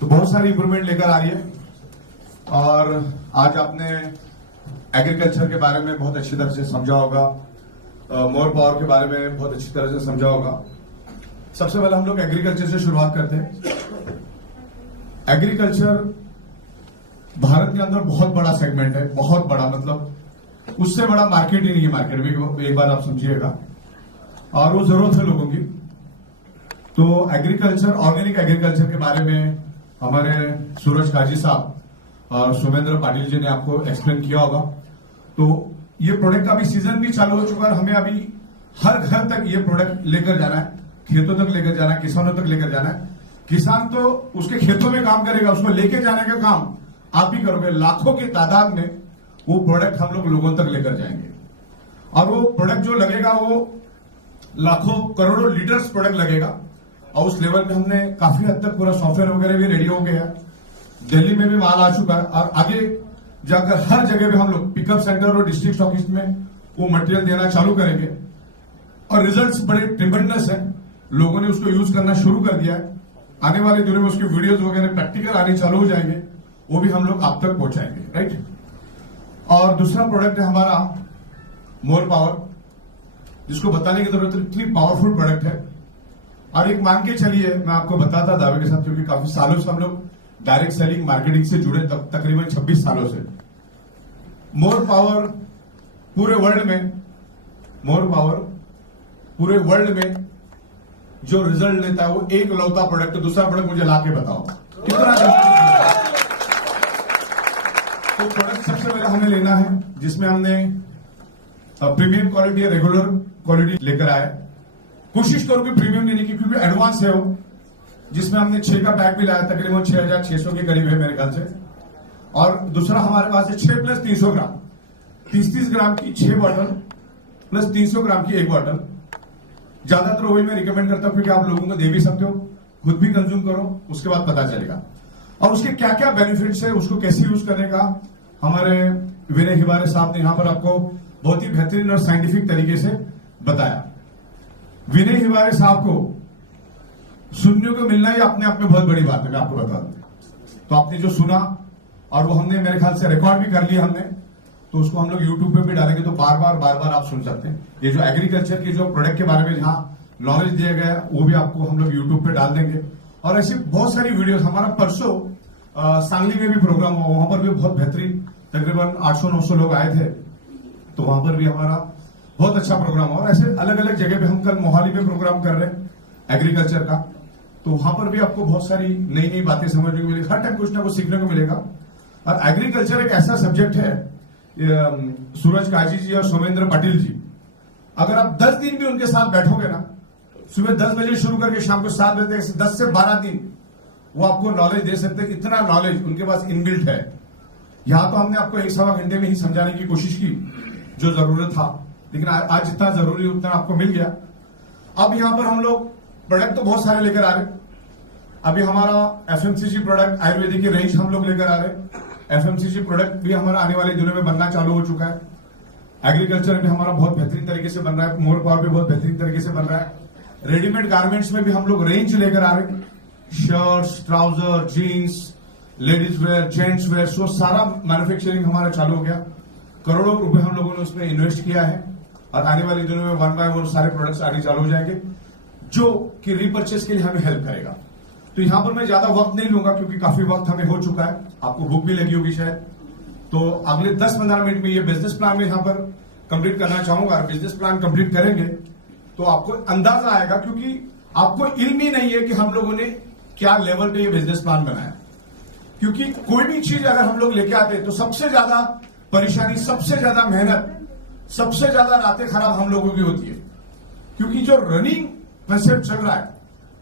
तो बहुत सारी इंप्रूवमेंट लेकर आ रही है। और आज आपने एग्रीकल्चर के बारे में बहुत अच्छी तरह से समझा होगा, मोर पावर के बारे में बहुत अच्छी तरह से समझा होगा। सबसे पहले हम लोग एग्रीकल्चर से शुरुआत करते हैं। एग्रीकल्चर भारत के अंदर बहुत बड़ा सेगमेंट है, बहुत बड़ा, मतलब उससे बड़ा मार्केट ही नहीं है मार्केट में, एक बार आप समझिएगा। और वो जरूरत है लोगों की। तो एग्रीकल्चर, ऑर्गेनिक एग्रीकल्चर के बारे में हमारे सूरज काजी साहब और सुमेंद्र पाटिल जी ने आपको एक्सप्लेन किया होगा। तो ये प्रोडक्ट का भी सीजन भी चालू हो चुका है। हमें अभी हर घर तक ये प्रोडक्ट लेकर जाना है, खेतों तक लेकर जाना है, किसानों तक लेकर जाना है। किसान तो उसके खेतों में काम करेगा, उसको लेकर जाने का काम आप ही करोगे। लाखों की तादाद में वो प्रोडक्ट हम लोग लोगों तक लेकर जाएंगे। और वो प्रोडक्ट जो लगेगा वो लाखों करोड़ों लीटर्स प्रोडक्ट लगेगा। और उस लेवल पे हमने काफी हद तक पूरा सॉफ्टवेयर वगैरह भी रेडी हो गया है। दिल्ली में भी माल आ चुका है और आगे जाकर हर जगह पे हम लोग पिकअप सेंटर और डिस्ट्रिक्ट स्टॉकिस्ट में वो मटेरियल देना चालू करेंगे। और रिजल्ट्स बड़े ट्रिमेंडस हैं, लोगों ने उसको यूज करना शुरू कर दिया है। आने वाले दिनों में उसकी वीडियोज वगैरह प्रैक्टिकल आने चालू हो जाएंगे, वो भी हम लोग आप तक पहुंचाएंगे, राइट। और दूसरा प्रोडक्ट है हमारा मोर पावर, जिसको बताने की जरूरत है, इतनी पावरफुल प्रोडक्ट है। और एक मान के चलिए, मैं आपको बताता दावे के साथ, क्योंकि काफी सालों से हम लोग डायरेक्ट सेलिंग मार्केटिंग से जुड़े, तकरीबन 26 सालों से। मोर पावर पूरे वर्ल्ड में, मोर पावर पूरे वर्ल्ड में जो रिजल्ट लेता है वो एक लौता प्रोडक्ट। दूसरा प्रोडक्ट मुझे ला के बताओ कितना। तो प्रोडक्ट सबसे पहले हमें लेना है जिसमें हमने प्रीमियम क्वालिटी, रेगुलर क्वालिटी लेकर आए। कोशिश करो कि प्रीमियम लेने की, क्योंकि एडवांस है वो, जिसमें हमने 6 का पैक भी लाया, तकरीबन 6600 के करीब है मेरे ख्याल से। और दूसरा हमारे पास है 6 + 300 ग्राम, 30 ग्राम की 6 बॉटल प्लस 300 ग्राम की 1 बॉटल। ज्यादातर वही मैं रिकमेंड करता हूं, क्योंकि आप लोगों को दे भी सकते हो, खुद भी कंज्यूम करो, उसके बाद पता चलेगा। और उसके क्या क्या बेनिफिट्स है, उसको कैसे यूज करने का हमारे विनय हिवारे साहब ने यहां पर आपको बहुत ही बेहतरीन और साइंटिफिक तरीके से बताया। विनय हिवारे साहब को सुनने को मिलना ही अपने आप में बहुत बड़ी बात है, मैं आपको बता दूं। तो आपने जो सुना, और वो हमने मेरे ख्याल से रिकॉर्ड भी कर लिया हमने, तो उसको हम लोग यूट्यूब पे भी डालेंगे, तो बार बार आप सुन सकते हैं। ये जो एग्रीकल्चर के जो प्रोडक्ट के बारे में जहां नॉलेज दिया गया है, वो भी आपको हम लोग यूट्यूब पे डाल देंगे। और ऐसी बहुत सारी वीडियोस, हमारा परसों सांगली में भी प्रोग्राम हुआ, वहां पर भी बहुत बेहतरीन, तकरीबन 800-900 लोग आए थे। तो वहां पर भी हमारा बहुत अच्छा प्रोग्राम हुआ। और ऐसे अलग अलग जगह पे, हम कल मोहाली में प्रोग्राम कर रहे हैं एग्रीकल्चर का, तो वहां पर भी आपको बहुत सारी नई नई बातें समझने को मिलेगी। हर टाइम कुछ ना कुछ सीखने को मिलेगा। और एग्रीकल्चर एक ऐसा सब्जेक्ट है, सूरज काजी जी और सोमेंद्र पाटिल जी, अगर आप 10 दिन भी उनके साथ बैठोगे ना, सुबह 10 बजे शुरू करके शाम को 7 बजे तक, 10 से 12 दिन वो आपको नॉलेज दे सकते हैं। इतना नॉलेज उनके पास इनबिल्ट है। यहां तो हमने आपको 1-1.25 घंटे में ही समझाने की कोशिश की जो जरूरत था, लेकिन आज जितना जरूरी उतना आपको मिल गया। अब यहां पर हम लोग प्रोडक्ट तो बहुत सारे लेकर आ रहे हैं। अभी हमारा एफएमसीजी प्रोडक्ट, आयुर्वेदिक की रेंज हम लोग लेकर आ रहे हैं। एफएमसीजी प्रोडक्ट भी हमारा आने वाले दिनों में बनना चालू हो चुका है। एग्रीकल्चर भी हमारा बहुत बेहतरीन तरीके से बन रहा है। मोर पावर भी बहुत बेहतरीन तरीके से बन रहा है। रेडीमेड गारमेंट्स में भी हम लोग रेंज लेकर आ रहे हैं। Shirts, trousers, jeans, ladies wear, gents wear, so सारा मैन्युफैक्चरिंग हमारा चालू हो गया। करोड़ों रुपए हम लोगों ने उसमें इन्वेस्ट किया है। और आने वाले दिनों में 1 बाय 1 सारे प्रोडक्ट्स आने चालू हो जाएंगे, जो कि रिपर्चेस के लिए हमें हेल्प करेगा। तो यहां पर मैं ज्यादा वक्त नहीं लूंगा, क्योंकि काफी वक्त हमें हो चुका है। आपको भूख भी लगी होगी शायद। तो अगले 10-15 मिनट में ये बिजनेस प्लान में यहां पर कंप्लीट करना चाहूंगा। बिजनेस प्लान कंप्लीट करेंगे तो आपको अंदाजा आएगा, क्योंकि आपको इल्म ही नहीं है कि हम लोगों ने क्या लेवल पे ये बिजनेस प्लान बनाया। क्योंकि कोई भी चीज अगर हम लोग लेके आते हैं तो सबसे ज्यादा परेशानी, सबसे ज्यादा मेहनत, सबसे ज्यादा रातें खराब हम लोगों की होती है। क्योंकि जो रनिंग कंसेप्ट चल रहा है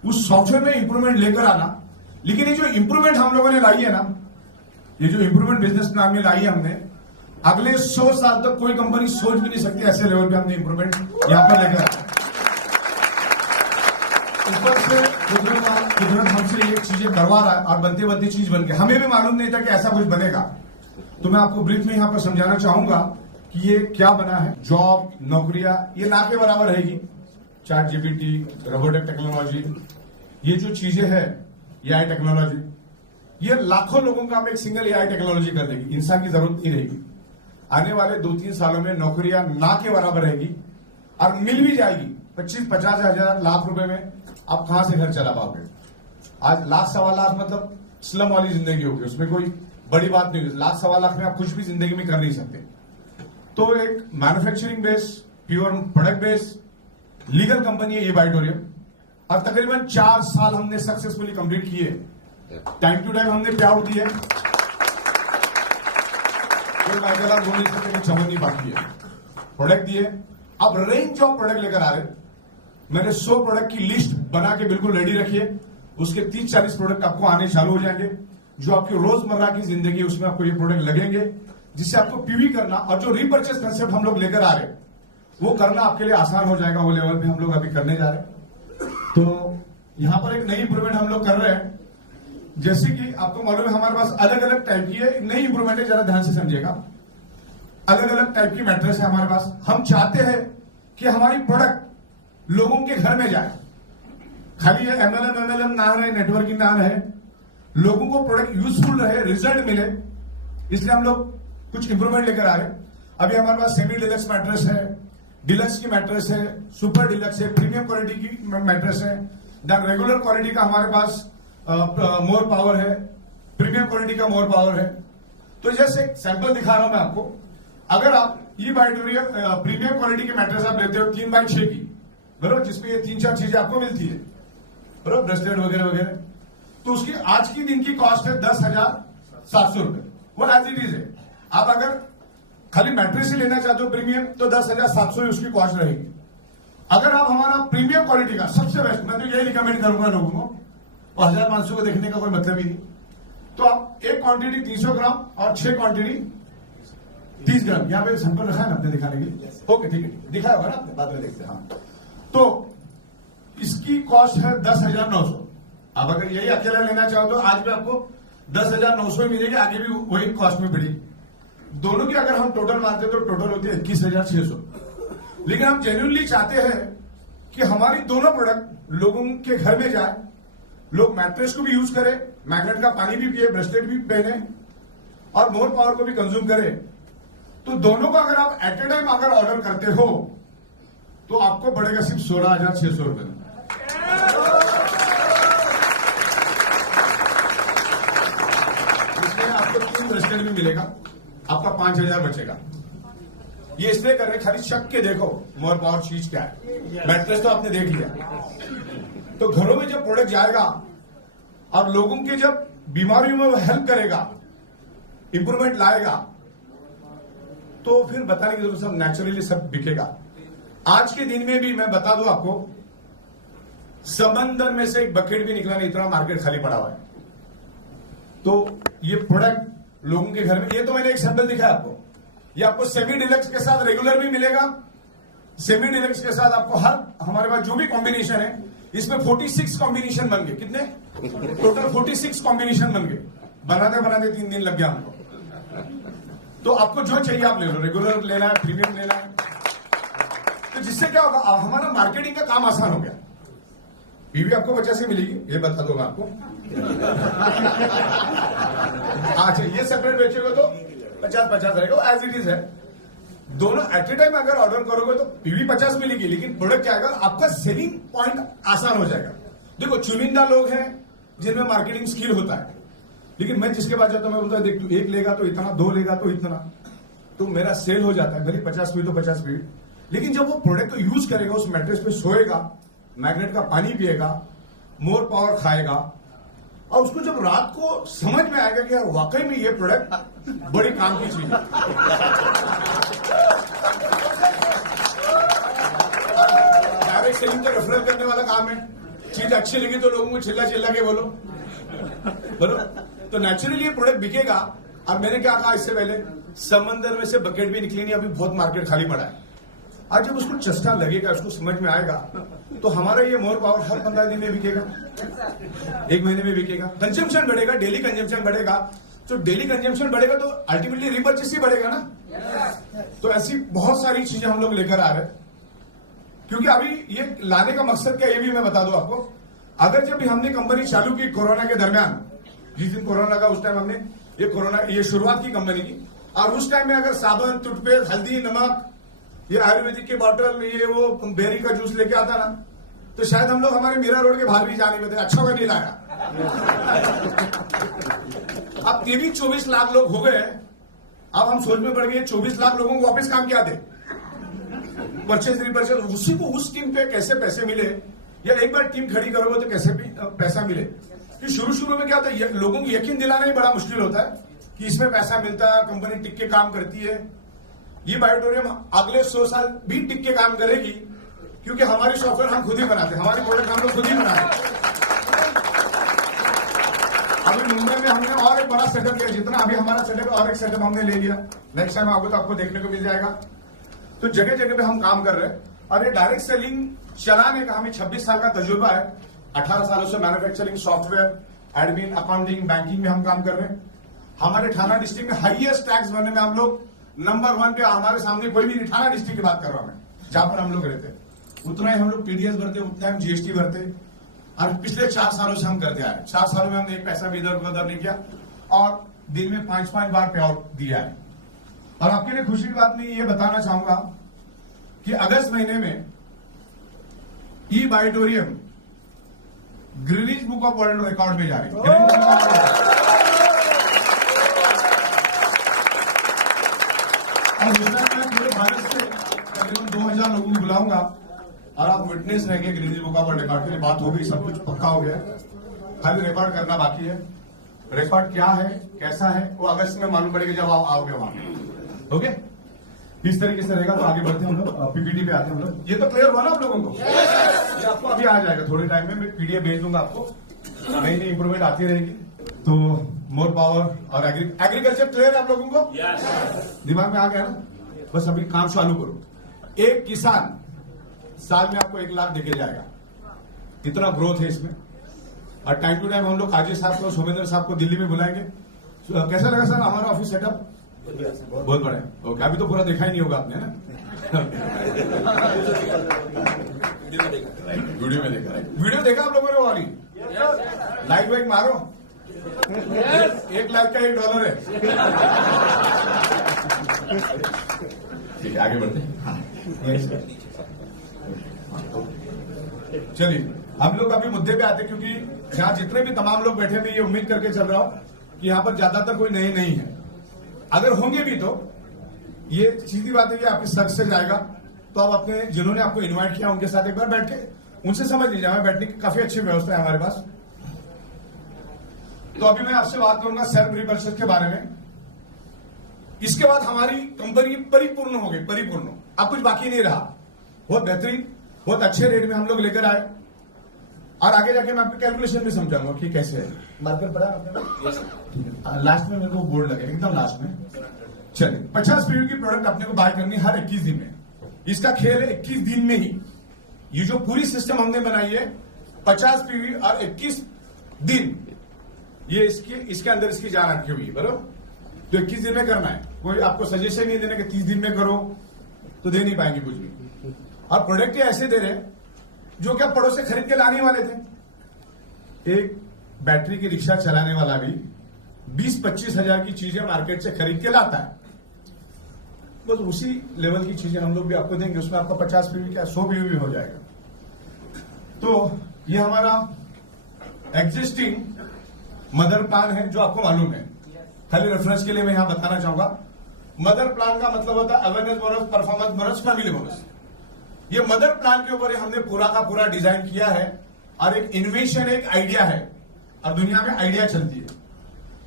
उस सॉफ्टवेयर में इंप्रूवमेंट लेकर आना, लेकिन ये जो इंप्रूवमेंट हम लोगों ने लाई है ना, ये जो इंप्रूवमेंट बिजनेस प्लान में लाई है हमने, अगले 100 साल तक कोई कंपनी सोच भी नहीं सकती ऐसे लेवल पे हमने इंप्रूवमेंट यहां पर लेकर आया। ऊपर से कुदरत हमसे ये चीजें करवा रहा है और बनते बनते चीज बन गई। हमें भी मालूम नहीं था कि ऐसा कुछ बनेगा। तो मैं आपको ब्रीफ में यहां पर समझाना चाहूंगा कि ये क्या बना है। जॉब, नौकरियां ये ना के बराबर रहेगी। चैट जीपीटी, रोबोटिक टेक्नोलॉजी, ये जो चीजें है, एआई टेक्नोलॉजी, ये लाखों लोगों का हम एक सिंगल एआई टेक्नोलॉजी कर देगी, इंसान की जरूरत नहीं रहेगी। आने वाले 2-3 सालों में नौकरियां ना के बराबर रहेगी और मिल भी जाएगी। 25-50 हजार लाख रुपए में आप कहां से घर चला पाओगे? आज लाख सवा लाख मतलब स्लम वाली जिंदगी होगी, उसमें कोई बड़ी बात नहीं होगी। लाख सवा लाख में आप कुछ भी जिंदगी में कर नहीं सकते। तो एक manufacturing base, pure product base legal company है ये बाइटोरियम, और तकरीबन 4 साल हमने सक्सेसफुली कंप्लीट किए। टाइम टू टाइम हमने पे आउट दिए, चमन नहीं बाकी है, प्रोडक्ट दिए। अब रेंज ऑफ प्रोडक्ट लेकर आ रहे। मैंने 100 प्रोडक्ट की लिस्ट बना के बिल्कुल रेडी रखी है। उसके 30-40 प्रोडक्ट आपको आने चालू हो जाएंगे, जो आपकी रोजमर्रा की जिंदगी है उसमें आपको ये प्रोडक्ट लगेंगे, जिससे आपको पीवी करना और जो रीपर्चेस कंसेप्ट हम लोग लेकर आ रहे हैं वो करना आपके लिए आसान हो जाएगा। वो लेवल पे हम लोग अभी करने जा रहे हैं। तो यहां पर एक नई इंप्रूवमेंट हम लोग कर रहे हैं। जैसे कि आपको मालूम है हमारे पास अलग अलग टाइप की है, नई इंप्रूवमेंट है, जरा ध्यान से समझिएगा। अलग अलग टाइप की मैट्रेस है हमारे पास। हम चाहते हैं कि हमारी प्रोडक्ट लोगों के घर में जाए, खाली ये एमएलएम ना रहे, नेटवर्किंग ना रहे, लोगों को प्रोडक्ट यूजफुल रहे, रिजल्ट मिले। इसलिए हम लोग कुछ इंप्रूवमेंट लेकर आ रहे हैं। अभी हमारे पास सेमी डिलक्स मैट्रेस है, डिलक्स की मैट्रेस है, सुपर डिलक्स है, प्रीमियम क्वालिटी की मैट्रेस है, देन रेगुलर क्वालिटी का हमारे पास मोर पावर है, प्रीमियम क्वालिटी का मोर पावर है। तो जैसे सैंपल दिखा रहा हूं मैं आपको। अगर आप ये बाइटोरियम प्रीमियम क्वालिटी की मैट्रेस आप लेते हो 3x6 की, बराबर, जिसमें ये 3-4 चीजें आपको मिलती है, बराबर, ब्रेसलेट वगैरह वगैरह, तो उसकी आज की दिन की कॉस्ट है 10,700 रुपए। वो एज इट इज है। आप अगर खाली मैट्रेस ही लेना चाहते हो प्रीमियम तो 10,700 उसकी कॉस्ट रहेगी। अगर आप हमारा प्रीमियम क्वालिटी का सबसे बेस्ट, मैं तो यही रिकमेंड करूंगा लोगों को, और 1,500 को देखने का कोई मतलब ही नहीं। तो आप एक क्वांटिटी 300 ग्राम और 6 क्वांटिटी 30 ग्राम, यहाँ पे सैंपल रखा है ना आपने दिखाने के लिए? ओके, ठीक है, दिखाया होगा ना आपने, बाद में देखते हैं। हाँ, तो इसकी कॉस्ट है 10,900। अब अगर यही अकेला लेना चाहो तो आज भी आपको 10,900 मिलेगी, आगे भी वही कॉस्ट में पड़ेगी। दोनों की अगर हम टोटल मारते तो टोटल होती है 21,600। लेकिन हम जेन्युइनली चाहते हैं कि हमारी दोनों प्रोडक्ट लोगों के घर में जाए, लोग मैट्रेस को भी यूज करें, मैग्नेट का पानी भी पिए, ब्रेसलेट भी पहने और मोर पावर को भी कंज्यूम करें। तो दोनों को अगर आप एट ए टाइम अगर ऑर्डर करते हो तो आपको पड़ेगा सिर्फ 16,600 रुपए। इसमें आपको 3 ब्रेसलेट भी मिलेगा, आपका 5,000 बचेगा। ये इसलिए कर रहे, खाली शक के देखो मोर पावर चीज क्या है। मैट्रेस तो आपने देख लिया, तो घरों में जब प्रोडक्ट जाएगा और लोगों के जब बीमारियों में वो हेल्प करेगा, इंप्रूवमेंट लाएगा, तो फिर बताने की जरूरत, सब नेचुरली सब बिकेगा। आज के दिन में भी मैं बता दूं आपको, समंदर में से एक बकेट भी निकला नहीं, इतना मार्केट खाली पड़ा हुआ है। तो ये प्रोडक्ट लोगों के घर में, ये तो मैंने एक सैंपल दिखाया आपको। ये आपको सेमी डिलक्स के साथ रेगुलर भी मिलेगा, सेमी डिलक्स के साथ आपको हर हमारे पास जो भी कॉम्बिनेशन है, इसमें 46 कॉम्बिनेशन बन गए। कितने? टोटल 46 कॉम्बिनेशन बन गए। बनाते बनाते 3 दिन लग गया हमको। तो आपको जो चाहिए आप ले लो, रेगुलर लेना है, प्रीमियम लेना है, तो जिससे क्या होगा, हमारा मार्केटिंग का काम आसान हो गया। पीवी आपको 50 मिलेगी, ये बता दूंगा आपको। अच्छा, ये सेपरेट बेचोगे तो 50-50 रहेगा, एज इट इज है। दोनों एट ए टाइम अगर ऑर्डर करोगे तो पीवी 50 मिलेगी, लेकिन प्रोडक्ट क्या आएगा, आपका सेलिंग पॉइंट आसान हो जाएगा। देखो, चुनिंदा लोग हैं जिनमें मार्केटिंग स्किल होता है, लेकिन मैं जिसके पास जाता हूं मैं बोलता हूं, देख तू 1 लेगा तो इतना, 2 लेगा तो इतना, तो मेरा सेल हो जाता है। भले 50 पी तो 50 पी, लेकिन जब वो प्रोडक्ट को यूज करेगा, उस मैट्रेस पे सोएगा, मैग्नेट का पानी पिएगा, मोर पावर खाएगा, और उसको जब रात को समझ में आएगा कि यार वाकई में ये प्रोडक्ट बड़ी काम की चीज है। डायरेक्ट सेलिंग तो रेफरल करने वाला काम है। चीज अच्छी लगी तो लोगों को चिल्ला चिल्ला के बोलो, तो नेचुरली ये प्रोडक्ट बिकेगा। अब मैंने क्या कहा इससे पहले, समंदर में से बकेट भी निकली नहीं, अभी बहुत मार्केट खाली पड़ा है। आज जब उसको चस्का लगेगा, उसको समझ में आएगा, तो हमारा ये मोर पावर हर 15 दिन में बिकेगा, 1 महीने में बिकेगा। कंजम्पशन बढ़ेगा, डेली कंजम्पशन बढ़ेगा, तो डेली कंजम्पशन बढ़ेगा तो अल्टीमेटली रिपर्चेस ही बढ़ेगा ना। तो ऐसी बहुत सारी चीजें हम लोग लेकर आ रहे हैं, क्योंकि अभी ये लाने का मकसद क्या, ये भी मैं बता दूं आपको। अगर जब भी हमने कंपनी चालू की कोरोना के दरमियान, जिस दिन कोरोना लगा उस टाइम हमने ये शुरुआत की कंपनी की। और उस टाइम में अगर साबुन, टूथपेस्ट, हल्दी, नमक, ये आयुर्वेदिक की बोतल, ये वो बेरी का जूस लेके आता ना, तो शायद हम लोग हमारे मीरा रोड के बाहर भी जाने में थे, अच्छा होगा नहीं लाया। अब 23-24 लाख लोग हो गए। अब हम सोच में पड़ गए 24 लाख लोगों को वापस काम क्या दे, परचेज रिपर्चेज, उसी को उस टीम पे कैसे पैसे मिले, या एक बार टीम खड़ी करोगे तो कैसे भी पैसा मिले। कि शुरू में क्या होता है, लोगों को यकीन दिलाना ही बड़ा मुश्किल होता है कि इसमें पैसा मिलता है, कंपनी टिक के काम करती है। ये बायोटोरियम अगले 100 साल भी टिक के काम करेगी, क्योंकि हमारी सॉफ्टवेयर हम खुद ही बनाते हैं, हमारी प्रोडक्ट हम लोग खुद ही बनाते हैं। अभी मुंबई में हमने और एक बड़ा सेटअप लिया, जितना अभी हमारा सेटअप और एक सेटअप हमने ले लिया, नेक्स्ट टाइम आओगे तो आपको देखने को मिल जाएगा। तो जगह जगह पे हम काम कर रहे हैं। और ये डायरेक्ट सेलिंग चलाने का हमें 26 साल का तजुर्बा है। 18 सालों से manufacturing, software, admin, accounting, banking में हम काम कर रहे हैं। हमारे थाना डिस्ट्रिक्ट में हाईएस्ट टैक्स भरने में हम लोग नंबर 1 पे, हमारे सामने कोई भी नहीं। थाना डिस्ट्रिक्ट की बात कर रहा हूं मैं, जहां पर हम लोग रहते हैं, उतना ही हम लोग पीडीएस भरते, उतना हम जीएसटी भरते। और पिछले 4 सालों से हम करते आए। 4 सालों में हमने एक पैसा भी इधर उधर नहीं किया, और दिन में 5-5 बार पे आउट दिया है। और आपके लिए खुशी की बात मैं ये बताना चाहूंगा कि अगस्त महीने में ई बायोटोरियम Guinness book of world record में जा रही है। और मैं पूरे भारत से तकरीबन 2000 लोगों को बुलाऊंगा, और आप विटनेस रहेंगे Guinness book of world record के लिए। बात हो गई, सब कुछ पक्का हो गया, खाली रिकॉर्ड करना बाकी है। रिकॉर्ड क्या है, कैसा है, वो अगस्त में मालूम पड़ेगा जब आप आओगे वहां। ओके, इस तरीके से रहेगा। तो आगे बढ़ते हैं हम लोग, पीपीटी पे आते हैं हम लोग। ये तो क्लियर हुआ ना आप लोगों को? ये आपको अभी आ जाएगा थोड़े टाइम में, मैं पीडीएफ भेज दूंगा आपको, नई नई इंप्रूवमेंट आती रहेगी। तो मोर पावर और एग्रीकल्चर क्लियर है आप लोगों को? दिमाग में आ गया ना? बस अभी काम चालू करो। एक किसान साल में आपको 1 लाख देके जाएगा, इतना ग्रोथ है इसमें। और टाइम टू टाइम हम लोग काजी साहब को, सोमेंद्र साहब को दिल्ली में बुलाएंगे। कैसा लगा सर हमारा ऑफिस सेटअप? बहुत बड़ा है। ओके, अभी तो पूरा देखा ही नहीं होगा आपने, है ना? वीडियो में देखा है। वीडियो देखा आप लोगों ने वाली? लाइक वाइक मारो। 1 लाख का $1 है। ठीक है, आगे बढ़ते हैं। चलिए, हम लोग अभी मुद्दे पे आते, क्योंकि यहाँ जितने भी तमाम लोग बैठे, मैं ये उम्मीद करके चल रहा हूं कि यहाँ पर ज्यादातर कोई नए नहीं है। अगर होंगे भी तो ये सीधी बात है कि आपके सर से जाएगा, तो आप अपने जिन्होंने आपको इनवाइट किया उनके साथ एक बार बैठ के उनसे समझ लीजिए। हमें बैठने की काफी अच्छी व्यवस्था है हमारे पास। तो अभी मैं आपसे बात करूंगा सेल्फ रिपर्चेज के बारे में। इसके बाद हमारी कंपनी परिपूर्ण हो गई, परिपूर्ण, अब कुछ बाकी नहीं रहा। बहुत बेहतरीन, बहुत अच्छे रेट में हम लोग लेकर आए, और आगे जाके मैं आपको कैलकुलेशन भी समझाऊंगा कि कैसे है। मार्कर पड़ा आपने? लास्ट में मेरे को बोर्ड लगे, एकदम लास्ट में। चलिए, 50 पीवी की प्रोडक्ट अपने को बाय करनी हर 21 दिन में। इसका खेल है 21 दिन में ही। ये जो पूरी सिस्टम हमने बनाई है, 50 पीवी और 21 दिन, ये इसके अंदर इसकी जान रखी हुई है, बराबर। तो 21 दिन में करना है। कोई आपको सजेशन नहीं देने कि 30 दिन में करो, तो दे नहीं पाएंगे कुछ भी। और प्रोडक्ट ये ऐसे दे रहे हैं जो क्या पड़ोस से खरीद के लाने वाले थे। एक बैटरी की रिक्शा चलाने वाला भी 20-25 हजार की चीजें मार्केट से खरीद के लाता है। बस उसी लेवल की चीजें हम लोग भी आपको देंगे, उसमें आपका 50 पीवी क्या 100 पीवी भी हो जाएगा। तो ये हमारा एग्जिस्टिंग मदर प्लान है, जो आपको मालूम है। खाली रेफरेंस के लिए मैं यहां बताना चाहूंगा, मदर प्लान का मतलब होता है awareness bonus, performance bonus, family bonus. ये मदर प्लान के ऊपर हमने पूरा का पूरा डिजाइन किया है, और एक इन्वेशन, एक आइडिया है, और दुनिया में आइडिया चलती है।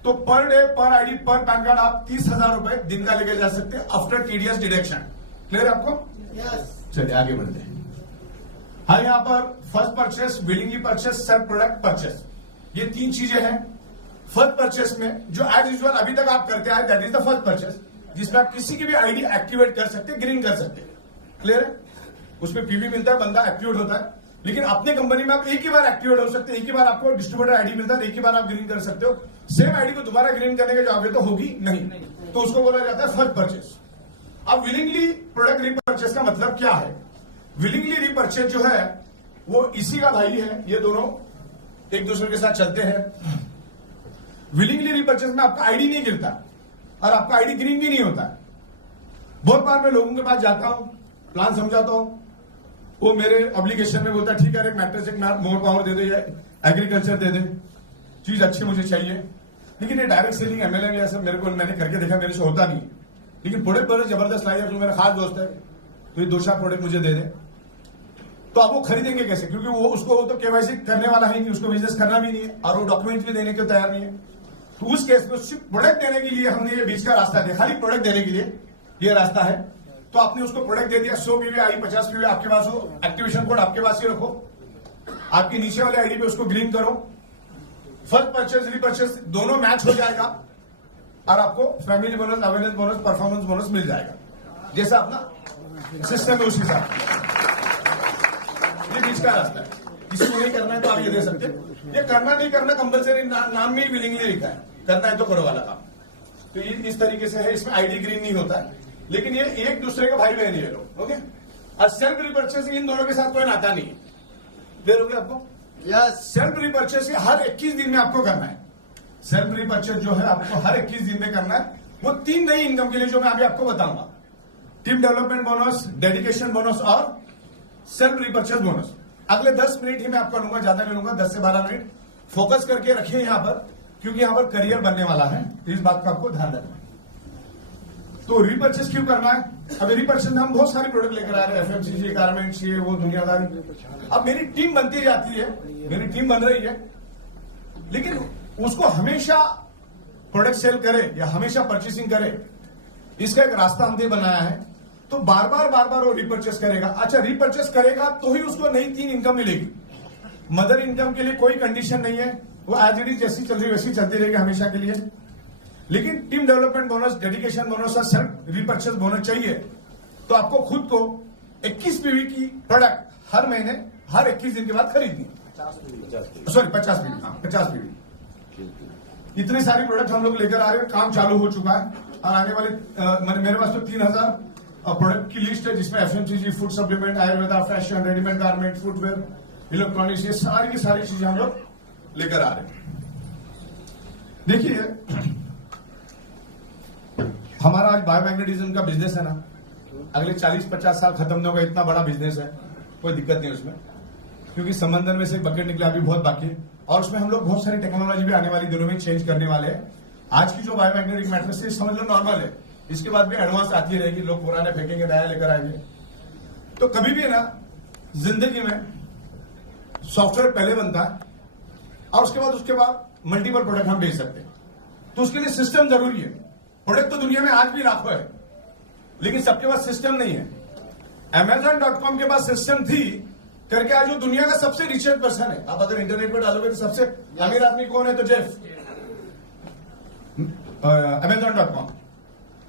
तो पर डे, पर आईडी, पर पैन कार्ड आप 30,000 रुपए दिन का लेके जा सकते हैं आफ्टर टीडीएस डिडक्शन। क्लियर है आपको? यस। चलिए आगे बढ़ते हैं। हाँ, यहाँ पर first purchase, billing purchase, self product purchase, ये 3 चीजें हैं। फर्स्ट परचेस में जो एज यूजुअल अभी तक आप करते आए, that is the first purchase, जिसमें आप किसी की भी आईडी एक्टिवेट कर सकते हैं, ग्रीन कर सकते हैं। क्लियर है? उसमें पीवी मिलता है, बंदा एक्टिवेट होता है। लेकिन अपने कंपनी में आप एक ही बार एक्टिवेट हो सकते हैं, एक ही बार आपको डिस्ट्रीब्यूटर आईडी मिलता है, एक ही बार आप ग्रीन कर सकते हो। सेम आईडी को दोबारा ग्रीन करने के जाओगे तो होगी नहीं, तो उसको बोला जाता है फर्स्ट परचेस। अब विलिंगली प्रोडक्ट रीपरचेस का मतलब क्या है? विलिंगली रीपरचेस जो है वो इसी का भाई है, ये दोनों एक दूसरे के साथ चलते हैं। विलिंगली रिपर्चेस में आपका आईडी नहीं गिरता और आपका आईडी ग्रीन भी नहीं होता है। बहुत बार मैं लोगों के पास जाता हूं, प्लान समझाता हूं, वो मेरे ऑब्लिगेशन में बोलता ठीक है, एक मैट्रिक्स एक मोर पावर दे दे या एग्रीकल्चर दे दे, चीज अच्छी मुझे चाहिए। लेकिन ये डायरेक्ट सेलिंग एमएलए या सब मैंने करके देखा, मेरे से होता नहीं। लेकिन प्रोडक्ट बड़े जबरदस्त लाइए, तो मेरा खास दोस्त है, तो ये 2-4 प्रोडक्ट मुझे दे दे, तो आप वो खरीदेंगे कैसे? क्योंकि वो उसको तो केवाईसी करने वाला है नहीं, उसको बिजनेस करना भी नहीं है और वो डॉक्यूमेंट भी देने के तैयार नहीं है। तो उस केस में सिर्फ प्रोडक्ट देने के लिए हमने ये बीच का रास्ता दिया, खाली प्रोडक्ट देने के लिए ये रास्ता है। तो आपने उसको प्रोडक्ट दे दिया, 100 पीवी 50 पीवी आपके पास हो, एक्टिवेशन कोड आपके पास ही रखो, आपकी नीचे वाले आईडी पे उसको ग्रीन करो, फर्स्ट परचेज रिपर्चेज दोनों मैच हो जाएगा और आपको family bonus, awareness bonus, performance bonus मिल जाएगा, जैसा अपना सिस्टम है उस हिसाब से। ये बीच का रास्ता है, किसी को नहीं करना है तो आप ये दे सकते हैं। ये करना नहीं करना कंपलसरी नाम में ही विलिंगली लिखा है, करना है तो करो वाला काम। तो ये इस तरीके से है, इसमें आईडी ग्रीन नहीं होता है, लेकिन ये एक दूसरे का भाई बहन है ये लोग, ओके। और सेल्फ रिपर्चेसिंग इन दोनों के साथ कोई नाता नहीं है, क्लियर हो गया आपको? सेल्फ रिपर्चेस हर 21 दिन में आपको करना है। सेल्फ रिपर्चेस जो है आपको हर 21 दिन में करना है। वो 3 नई इनकम के लिए जो मैं अभी आपको बताऊंगा, team development bonus, dedication bonus और सेल्फ रिपर्चेस बोनस। अगले 10 मिनट ही मैं आपको लूंगा, ज्यादा नहीं लूंगा, 10 से 12 मिनट फोकस करके रखिए यहां पर, क्योंकि यहां पर करियर बनने वाला है, इस बात का आपको ध्यान रखना है। तो रिपर्चेस क्यों करना है? अब रिपर्चेस में हम बहुत सारे प्रोडक्ट लेकर आ रहे हैं, एफएमसीजी, गारमेंट्स, ये वो दुनियादारी। अब मेरी टीम बनती जाती है, मेरी टीम बन रही है, लेकिन उसको हमेशा प्रोडक्ट सेल करे या हमेशा परचेसिंग करे, इसका एक रास्ता हमने बनाया है। तो बार बार वो रिपर्चेस करेगा। अच्छा, रिपर्चेस करेगा तो ही उसको नई 3 इनकम मिलेगी। मदर इनकम के लिए कोई कंडीशन नहीं है, वो एज इट इज जैसी चल रही वैसी चलती रहेगी हमेशा के लिए। लेकिन team development bonus, dedication bonus और सेल्फ रिपर्चेस बोनस चाहिए, तो आपको खुद को 21 पीवी की प्रोडक्ट हर महीने हर 21 दिन के बाद खरीदनी है। 50 पीवी, हाँ 50 पीवी। इतने सारी प्रोडक्ट हम लोग लेकर आ रहे हैं, काम चालू हो चुका है और आने वाले मेरे पास तो 3000 प्रोडक्ट की लिस्ट है, जिसमें FMCG, food supplement, Ayurveda, fashion, readymade garment, footwear, electronics, ये सारी की सारी चीजें हम लोग लेकर आ रहे हैं। देखिए, हमारा आज बायोमैग्नेटिज्म का बिजनेस है ना, अगले 40-50 साल खत्म नहीं होगा, इतना बड़ा बिजनेस है, कोई दिक्कत नहीं उसमें, क्योंकि समंदर में से बकेट निकला अभी बहुत बाकी है और उसमें हम लोग बहुत सारी टेक्नोलॉजी भी आने वाली दिनों में चेंज करने वाले हैं। आज की जो बायोमैग्नेटिक मैट्रिक्स है समझ लो नॉर्मल है, इसके बाद भी एडवांस आती रहेगी, लोग पुराने फेंकेंगे, नया लेकर आएंगे। तो कभी भी ना जिंदगी में सॉफ्टवेयर पहले बनता है और उसके बाद मल्टीपल प्रोडक्ट हम बेच सकते हैं। तो उसके लिए सिस्टम जरूरी है। प्रोडक्ट तो दुनिया में आज भी लाखों है, लेकिन सबके पास सिस्टम नहीं है। Amazon.com के पास सिस्टम थी करके आज वो दुनिया का सबसे रिचेस्ट पर्सन है। आप अगर इंटरनेट पर डालोगे तो सबसे अमीर आदमी कौन है, तो जेफ, Amazon.com।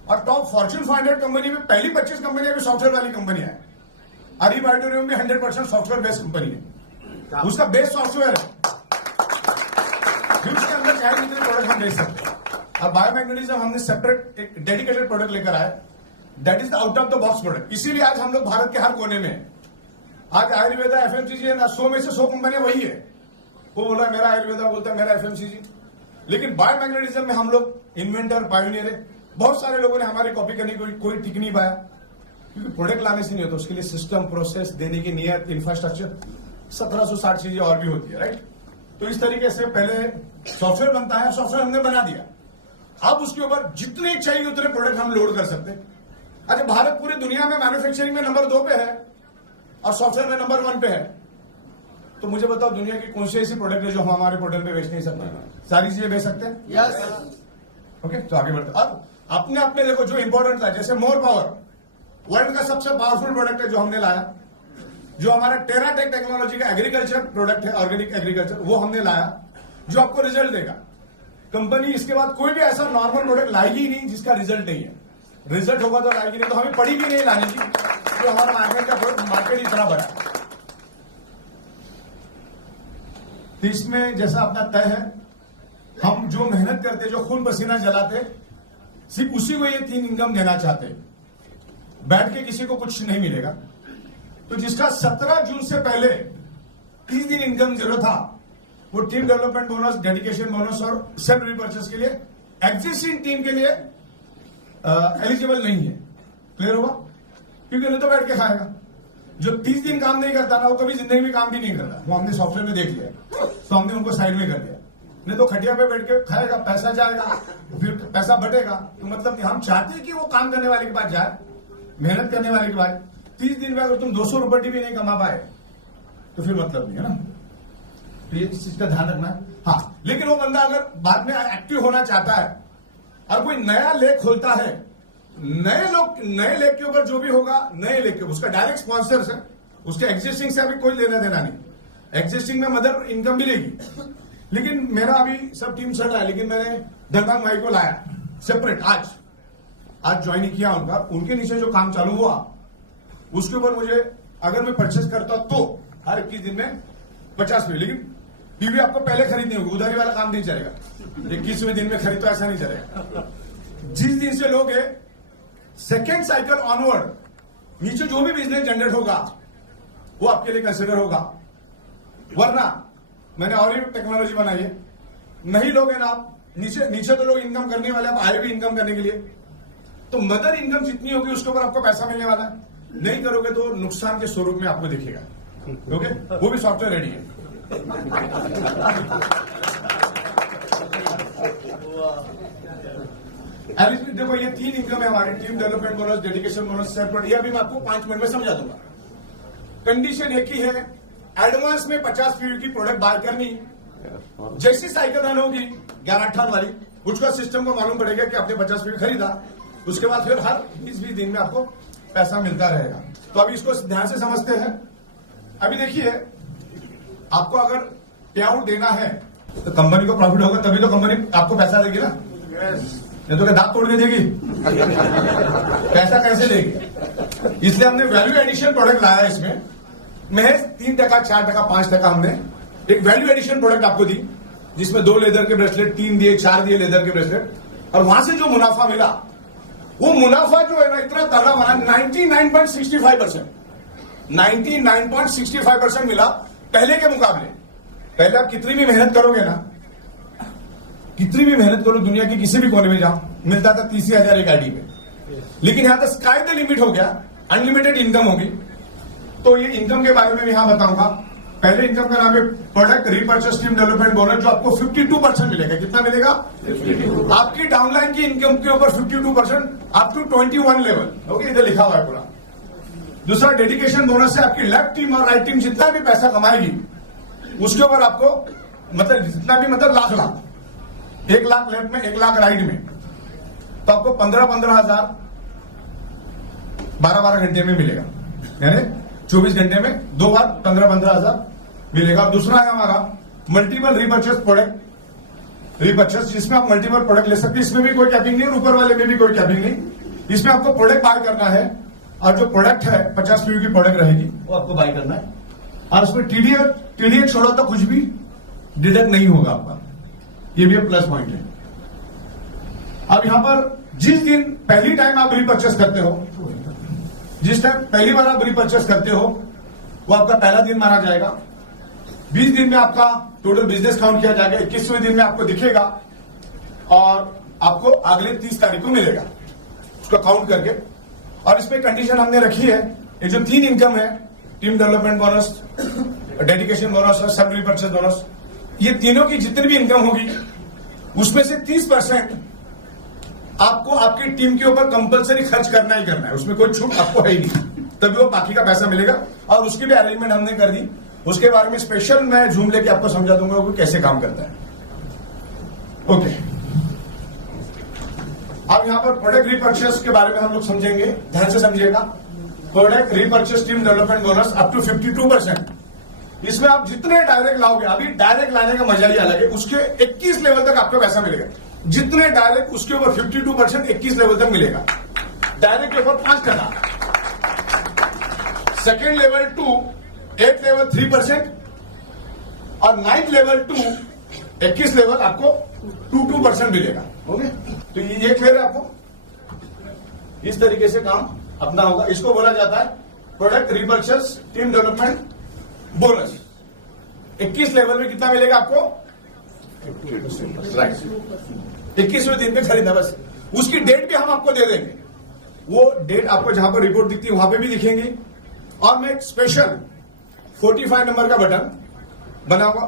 और टॉप फॉर्च्यून 500 कंपनी में पहली 25 कंपनियां भी सॉफ्टवेयर वाली कंपनियां है। अरीब ऑडिटोरियम में 100% सॉफ्टवेयर बेस्ड कंपनी है, उसका बेस सॉफ्टवेयर है, उसके अंदर चाहे कितने प्रोडक्ट हम बेच सकते हैं। अब बायोमैग्नेटिज्म हमने सेपरेट एक डेडिकेटेड प्रोडक्ट लेकर आए, that is the out of the box product. इसीलिए आज हम लोग भारत के हर कोने में हैं। आज आयुर्वेदा, एफएमसीजी है ना, 100 में से 100 कंपनियां वही है। वो बोला मेरा आयुर्वेदा, बोलता है मेरा एफएमसीजी। लेकिन बायोमैग्नेटिज्म में हम लोग इन्वेंटर, पायोनियर है। बहुत सारे लोगों ने हमारी कॉपी करने की कोई टिक नहीं पाया, क्योंकि प्रोडक्ट लाने से नहीं होता, उसके लिए सिस्टम, प्रोसेस, देने की नियत, इंफ्रास्ट्रक्चर, 1760 चीजें और भी होती है, राइट। तो इस तरीके से पहले सॉफ्टवेयर बनता है, सॉफ्टवेयर हमने बना दिया, अब उसके ऊपर जितने चाहिए उतने प्रोडक्ट हम लोड कर सकते हैं। अच्छा, भारत पूरी दुनिया में मैन्युफैक्चरिंग में नंबर 2 पे है और सॉफ्टवेयर में नंबर 1 पे है। तो मुझे बताओ दुनिया की कौन सी ऐसी प्रोडक्ट है जो हम हमारे पोर्टल पे बेच नहीं सकते? सारी चीजें बेच सकते हैं, यस। ओके, तो आगे बढ़ते। अब अपने अपने देखो जो इंपॉर्टेंट था, जैसे मोर पावर वर्ल्ड का सबसे पावरफुल प्रोडक्ट है जो हमने लाया, जो हमारा टेराटेक टेक्नोलॉजी का एग्रीकल्चर प्रोडक्ट है, ऑर्गेनिक एग्रीकल्चर, वो हमने लाया, जो आपको रिजल्ट देगा। कंपनी इसके बाद कोई भी ऐसा नॉर्मल प्रोडक्ट लाएगी ही नहीं जिसका रिजल्ट नहीं है। रिजल्ट होगा तो लाएगी, नहीं तो हमें पड़ी भी नहीं लाने की, तो हमारा मार्केट इतना बड़ा है। तो इसमें जैसा अपना तय है, हम जो मेहनत करते, जो खून पसीना जलाते, सिर्फ उसी को ये 3 इनकम देना चाहते। बैठ के किसी को कुछ नहीं मिलेगा। तो जिसका 17 जून से पहले 30 दिन इनकम जीरो था, वो team development bonus, dedication bonus और सेल्फ रिपर्चेस के लिए एग्जिस्टिंग टीम के लिए एलिजिबल नहीं है। क्लियर हुआ? क्योंकि नहीं तो बैठ के खाएगा। जो 30 दिन काम नहीं करता ना, वो कभी जिंदगी में काम भी नहीं करता। वो हमने सॉफ्टवेयर में देख लिया, तो हमने उनको साइड में कर दिया। नहीं तो खटिया पे बैठ के खाएगा, पैसा जाएगा, फिर पैसा बटेगा। तो मतलब नहीं, हम चाहते हैं कि वो काम करने वाले के पास जाए, मेहनत करने वाले के पास। 30 दिन में अगर तुम 200 रुपये भी नहीं कमा पाए तो फिर मतलब नहीं है ना। तो ये चीज का ध्यान रखना है। हाँ, लेकिन वो बंदा अगर बाद में एक्टिव होना चाहता है और कोई नया लेख खोलता है, नए लेख के ऊपर जो भी होगा, नए लेख के उसका डायरेक्ट स्पॉन्सर्स है, उसके एग्जिस्टिंग से अभी कोई लेना देना नहीं। एग्जिस्टिंग में मदर इनकम मिलेगी। लेकिन मेरा अभी सब टीम सेट है, लेकिन मैंने धनबाग माई को लाया सेपरेट। आज ज्वाइन किया उनका, उनके नीचे जो काम चालू हुआ उसके ऊपर मुझे अगर मैं परचेस करता तो हर 21 दिन में 50 में। लेकिन टीवी आपको पहले खरीदनी होगी, उधारी वाला काम नहीं चलेगा। 21वें दिन में खरीद तो ऐसा नहीं चलेगा। जिस दिन से लोग सेकेंड साइकिल ऑनवर्ड नीचे जो भी बिजनेस जनरेट होगा वो आपके लिए कंसिडर होगा। वरना मैंने और ही टेक्नोलॉजी बनाई है, नहीं लोग हैं ना आप, नीचे तो लोग इनकम करने वाले, आप आए भी इनकम करने के लिए। तो मदर इनकम जितनी होगी उसके ऊपर आपको पैसा मिलने वाला है। नहीं करोगे तो नुकसान के स्वरूप में आपको दिखेगा। ओके, वो भी सॉफ्टवेयर रेडी है। देखो, ये 3 इनकम है हमारी, team development bonus, dedication bonus, self. ये अभी मैं आपको 5 मिनट में समझा दूंगा। कंडीशन एक ही है, एडवांस में 50 पीवी की प्रोडक्ट बाय करनी। जैसी साइकिल रन होगी 11-18 वाली, उसका सिस्टम को मालूम पड़ेगा कि आपने 50 पीवी खरीदा। उसके बाद फिर हर 20 दिन में आपको पैसा मिलता रहेगा। तो अभी इसको ध्यान से समझते हैं। अभी देखिए, आपको अगर पे आउट देना है तो कंपनी को प्रॉफिट होगा, तभी तो कंपनी आपको पैसा देगी ना। नहीं तो क्या दांत तोड़ के देगी? पैसा कैसे देगी? इसलिए हमने वैल्यू एडिशन प्रोडक्ट लाया है। इसमें महज 3%, 4%, 5% हमने एक वैल्यू एडिशन प्रोडक्ट आपको दी, जिसमें 2 लेदर के ब्रेसलेट, 3 दिए, 4 दिए लेदर के ब्रेसलेट। और वहां से जो मुनाफा मिला, वो मुनाफा जो है ना, इतना तगड़ा बना, 99.65% मिला पहले के मुकाबले। पहले आप कितनी भी मेहनत करोगे ना, कितनी भी मेहनत करो, दुनिया के किसी भी कोने में जाओ, मिलता था 30,000 एक आईडी पे। लेकिन यहां तो स्काई द लिमिट हो गया, अनलिमिटेड इनकम होगी। तो ये इनकम के बारे में यहां बताऊंगा। पहले इनकम का नाम है product repurchase team development bonus, जो आपको 52% मिलेगा। कितना मिलेगा? 52। आपकी डाउनलाइन की इनकम के ऊपर 52% अप टू 21 लेवल। ओके, इधर लिखा हुआ है पूरा। दूसरा डेडिकेशन बोनस है, आपकी लेफ्ट टीम और राइट टीम जितना भी पैसा कमाएगी उसके ऊपर आपको, मतलब जितना भी, मतलब लाख 1 लाख लेफ्ट में, 1 लाख राइट में, तो आपको 15 हजार 12 घंटे में मिलेगा। यानी 24 घंटे में 2 बार 15 हजार मिलेगा। और दूसरा है हमारा मल्टीपल रिपर्चेस प्रोडक्ट रिपर्चेस, जिसमें आप मल्टीपल प्रोडक्ट ले सकते हैं। इसमें भी कोई कैपिंग नहीं, ऊपर वाले में भी कोई कैपिंग नहीं। इसमें आपको प्रोडक्ट बाय करना है, और जो प्रोडक्ट है 50 पीवी की प्रोडक्ट रहेगी, वो आपको बाय करना है। और उसमें टीडीएस छोड़ा तो कुछ भी डिडक्ट नहीं होगा आपका। ये भी प्लस पॉइंट है। अब यहां पर जिस दिन पहली टाइम आप रिपर्चेस करते हो, जिस टाइम पहली बार आप रिपर्चेस करते हो, वो आपका पहला दिन माना जाएगा। 20 दिन में आपका टोटल बिजनेस काउंट किया जाएगा। 21वें दिन में आपको दिखेगा और आपको अगले 30 तारीख को मिलेगा, उसको काउंट करके। और इसमें कंडीशन हमने रखी है, ये जो 3 इनकम है, team development bonus, dedication bonus और सेल्फ रिपर्चेस बोनस, ये तीनों की जितनी भी इनकम होगी उसमें से 30% आपको आपकी टीम के ऊपर कंपलसरी खर्च करना ही करना है। उसमें कोई छूट आपको है ही नहीं, तभी वो बाकी का पैसा मिलेगा। और उसकी भी अरेंजमेंट हमने कर दी, उसके बारे में स्पेशल मैं जूम लेके आपको समझा दूंगा वो कैसे काम करता है। ओके, अब यहां पर प्रोडक्ट रीपर्चेस के बारे में हम लोग समझेंगे, ध्यान से समझिएगा। Product repurchase team development bonus up to 52%। इसमें आप जितने डायरेक्ट लाओगे, अभी डायरेक्ट लाने का मजा ही अलग है, उसके 21 लेवल तक आपको पैसा मिलेगा। जितने डायरेक्ट उसके ऊपर 52% 21 लेवल तक मिलेगा। डायरेक्ट के ऊपर 5%, सेकेंड लेवल 2, 8 लेवल 3%, और 9 लेवल 2, 21 लेवल आपको 2% मिलेगा। ओके, तो ये क्लियर है आपको? इस तरीके से काम अपना होगा। इसको बोला जाता है product repurchase team development bonus. 21 level में कितना मिलेगा आपको? राइट, 21वें दिन में खरीदना बस। उसकी डेट भी हम आपको दे देंगे, वो डेट आपको जहां पर रिपोर्ट दिखती है वहां पे भी दिखेंगी। और मैं एक स्पेशल 45 नंबर का बटन बनाऊंगा।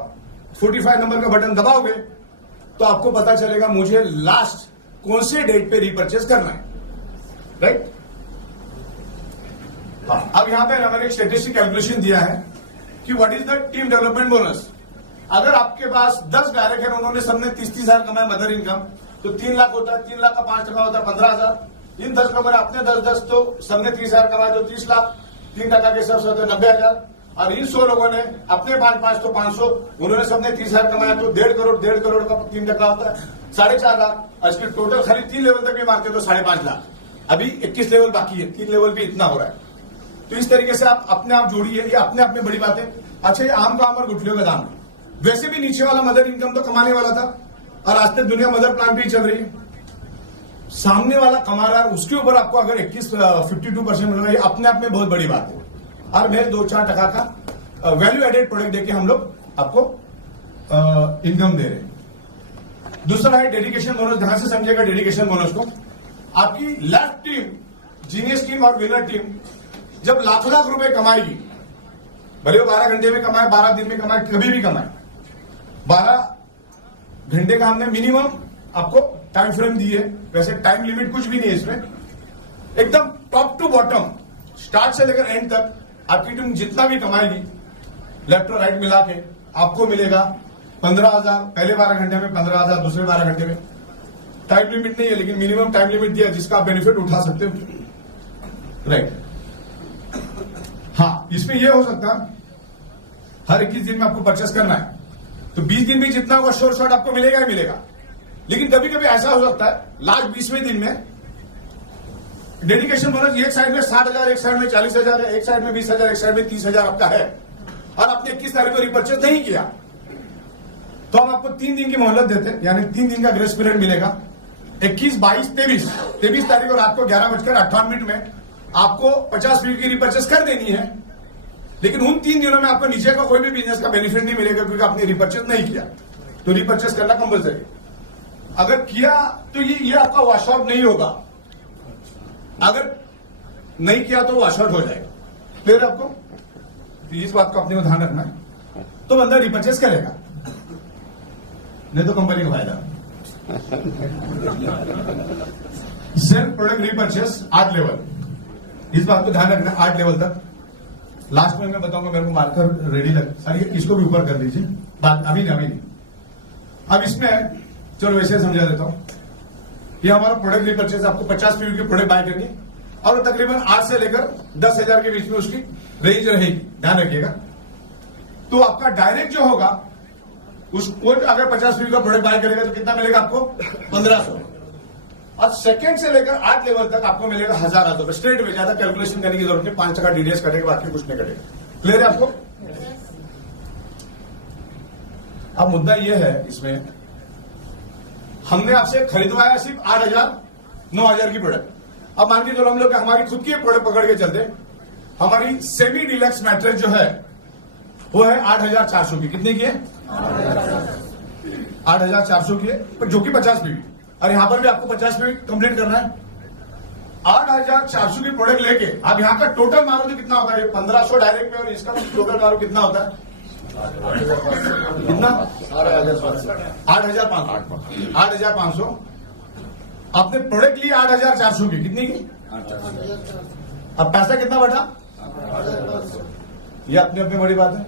45 नंबर का बटन दबाओगे तो आपको पता चलेगा मुझे लास्ट कौन से डेट पे रीपर्चेस करना है, राइट? हाँ, अब यहां पे हमारे एक स्टैटिस्टिक कैलकुलेशन दिया है कि what is the team development bonus. अगर आपके पास 10 डायरेक्ट है, उन्होंने सबने 30,000 कमाया मदर इनकम, तो 3 लाख होता है। 3 लाख का 5% होता है 15,000। इन 10 लोगों ने अपने 10 तो सबने 30,000 कमाया तो 30 लाख। 3% के सब होते 90,000। और इन 100 लोगों ने अपने 5 तो 500, उन्होंने सबने 30,000 कमाया तो 1.5 करोड़ का 3% होता है 4.5 लाख। और इसके टोटल खाली 3 लेवल तक भी मारते तो 5.5 लाख। अभी 21 लेवल बाकी है, 3 लेवल भी इतना हो रहा है। तो इस तरीके से आप अपने आप जोड़िए, ये अपने आप में बड़ी बात है। अच्छा, ये आम काम और गुठलियों का दाम, वैसे भी नीचे वाला मदर इनकम तो कमाने वाला था और आज तक दुनिया मदर प्लान पे ही चल रही है। सामने वाला कमा रहा है, उसके ऊपर आपको अगर 52% मिल रहा है, ये अपने आप में बहुत बड़ी बात है। और मैं 2-4% का वैल्यू एडेड प्रोडक्ट देके हम लोग आपको इनकम दे रहे हैं। दूसरा है डेडिकेशन बोनस। ध्यान से समझिएगा डेडिकेशन बोनस को। आपकी लेफ्ट टीम, जीनियस टीम और विनर टीम जब लाख रुपए कमाएगी, भले वो 12 घंटे में कमाए, 12 दिन में कमाए, कभी भी कमाए, 12 घंटे का हमने मिनिमम आपको टाइम फ्रेम दी है। वैसे टाइम लिमिट कुछ भी नहीं है इसमें, एकदम टॉप टू बॉटम, स्टार्ट से लेकर एंड तक आपकी टीम जितना भी कमाएगी लेफ्ट और राइट मिला के आपको मिलेगा 15,000। पहले 12 घंटे में 15,000, दूसरे 12 घंटे में। टाइम लिमिट नहीं है, लेकिन मिनिमम टाइम लिमिट दिया जिसका आप बेनिफिट उठा सकते हो, राइट? हाँ, इसमें यह हो सकता है हर 21 दिन में आपको परचेस करना है तो 20 दिन में जितना होगा शोर शॉर्ट आपको मिलेगा ही मिलेगा। लेकिन कभी कभी ऐसा हो सकता है लास्ट 20वें दिन में डेडिकेशन बोनस एक साइड में 60,000, एक साइड में 40,000 है, एक साइड में 20,000, एक साइड में 30,000 आपका है और आपने 21 तारीख को रिपर्चेस नहीं किया तो हम आपको 3 दिन की मोहलत देते हैं, यानी 3 दिन का ग्रेस पीरियड मिलेगा। 21, 22, 23 तारीख को रात को 11:58 में आपको 50% की रिपर्चेस कर देनी है। लेकिन उन 3 दिनों में आपको नीचे का कोई भी बिजनेस का बेनिफिट नहीं मिलेगा क्योंकि आपने रिपर्चेस नहीं किया। तो रिपर्चेस करना कंपलसरी। अगर किया तो ये आपका वॉश आउट नहीं होगा, अगर नहीं किया तो वॉश आउट हो जाएगा। फिर आपको तो इस बात को अपने को ध्यान रखना है, तो बंदा रिपर्चेस करेगा, नहीं तो कंपनी को फायदा। सेल्फ प्रोडक्ट रिपर्चेस 8 लेवल, इस बात को ध्यान रखना 8 लेवल तक। लास्ट में मैं बताऊंगा, मेरे को मार्कर रेडी लग, अरे इसको भी ऊपर कर दीजिए, बात अभी नहीं। अब इसमें चलो वैसे समझा देता हूं। ये हमारा प्रोडक्ट रिपर्चेस, आपको 50 पीवी के प्रोडक्ट बाय करनी और तकरीबन 8 से लेकर 10,000 के बीच में उसकी रेंज रहेगी, ध्यान रखिएगा। तो आपका डायरेक्ट जो होगा उसको अगर 50 पीवी का प्रोडक्ट बाय करेगा तो कितना मिलेगा आपको? 1,500। और सेकंड से लेकर 8 लेवल तक आपको मिलेगा 1,000 रुपए स्ट्रेट में। ज्यादा कैलकुलेशन करने की जरूरत नहीं, 5% डीडीएस कटेगा, बाकी कुछ नहीं कटेगा। क्लियर है आपको? अब मुद्दा यह है, इसमें हमने आपसे खरीदवाया सिर्फ 8,000, 9,000 की प्रोडक्ट। अब मान के चलो हम लोग हमारी खुद की प्रोडक्ट पकड़ के चलते, हमारी सेमी डिलक्स मैट्रेस जो है वो है 8,400 की। कितने की है? 8,400 की है, जो कि 50 पीवी। और यहां पर भी आपको 50 पीवी कंप्लीट करना है। 8,400 की प्रोडक्ट लेके आप यहां का टोटल मारो तो कितना होता है? 1,500 डायरेक्ट में, और इसका टोटल मारो कितना होता है? कितना? 8,500। आपने प्रोडक्ट ली 8,400 की, कितनी की? अब पैसा कितना बढ़ा? ये अपने अपने बड़ी बात है।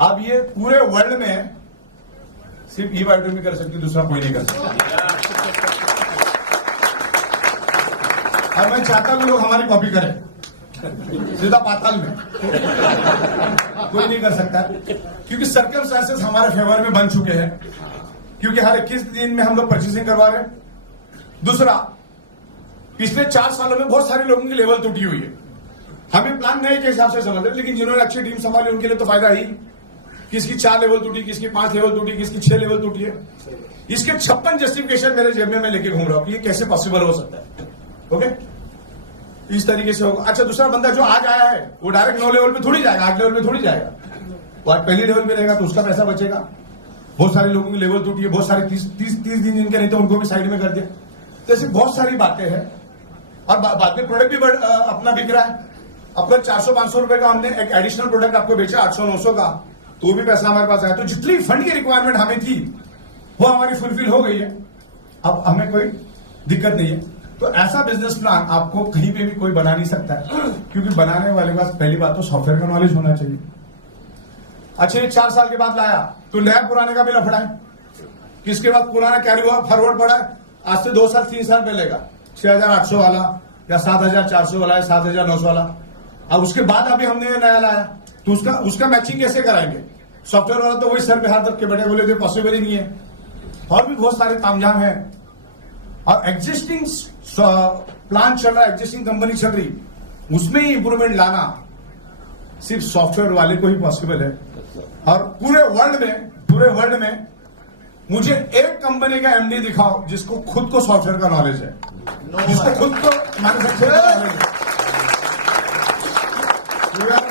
अब ये पूरे वर्ल्ड में सिर्फ ई बायोटोमी कर सकती, दूसरा कोई नहीं कर सकता। और मैं चाहता हूं लोग हमारी कॉपी करें सीधा पाताल में, कोई नहीं कर सकता क्योंकि सर्कमस्टेंसेस हमारे फेवर में बन चुके हैं, क्योंकि हर 21 दिन में हम लोग परचेसिंग करवा रहे हैं। दूसरा, पिछले 4 सालों में बहुत सारे लोगों की लेवल टूटी हुई है। हमें प्लान नहीं के हिसाब से समझ रहे, लेकिन जिन्होंने अच्छी टीम संभाली उनके लिए तो फायदा ही। किसकी 4 लेवल टूटी, किसकी 5 लेवल टूटी, किसकी 6 लेवल टूटी है। इसके 56 जस्टिफिकेशन मेरे जेब में मैं लेके घूम रहा हूं कि ये कैसे पॉसिबल हो सकता है। ओके, इस तरीके से होगा। अच्छा, दूसरा बंदा जो आज आया है वो डायरेक्ट 9 लेवल पे थोड़ी जाएगा, 8 लेवल पे थोड़ी जाएगा। वो आज पहली लेवल पे रहेगा तो उसका पैसा बचेगा। बहुत सारे लोगों की लेवल टूटी है, बहुत सारे 30 दिन जिनके नहीं तो उनको भी साइड में कर दिया। तो ऐसी बहुत सारी बातें हैं। और बाद में प्रोडक्ट भी अपना बिक रहा है। अपना 400-500 रुपए का हमने एक एडिशनल प्रोडक्ट आपको बेचा 800-900 का, तो भी पैसा हमारे पास आया। तो जितनी फंड की रिक्वायरमेंट हमें थी वो हमारी फुलफिल हो गई है। अब हमें कोई दिक्कत नहीं है। तो ऐसा बिजनेस प्लान आपको कहीं पे भी कोई बना नहीं सकता है, क्योंकि बनाने वाले के पास पहली बात तो सॉफ्टवेयर का नॉलेज होना चाहिए। अच्छा, 4 साल के बाद लाया तो नया पुराने का भी लफड़ा है। किसके बाद पुराना कैरी हुआ फॉरवर्ड पड़ा है, आज से 2 साल 3 साल पहले का 6,800 वाला या 7,400 वाला या 7,900 वाला। अब उसके बाद अभी हमने नया लाया तो उसका मैचिंग कैसे कराएंगे? सॉफ्टवेयर वाला तो वही सर पे हाथ रख के बैठे, बोले तो पॉसिबल ही नहीं है। और भी बहुत सारे तामझाम है। और एग्जिस्टिंग प्लान चल रहा है, एग्जिस्टिंग कंपनी चल रही, उसमें ही इंप्रूवमेंट लाना सिर्फ सॉफ्टवेयर वाले को ही पॉसिबल है। और पूरे वर्ल्ड में मुझे एक कंपनी का एमडी दिखाओ जिसको खुद को सॉफ्टवेयर का नॉलेज है, जिसको खुद को मैन्युफैक्चरिंग का नॉलेज है।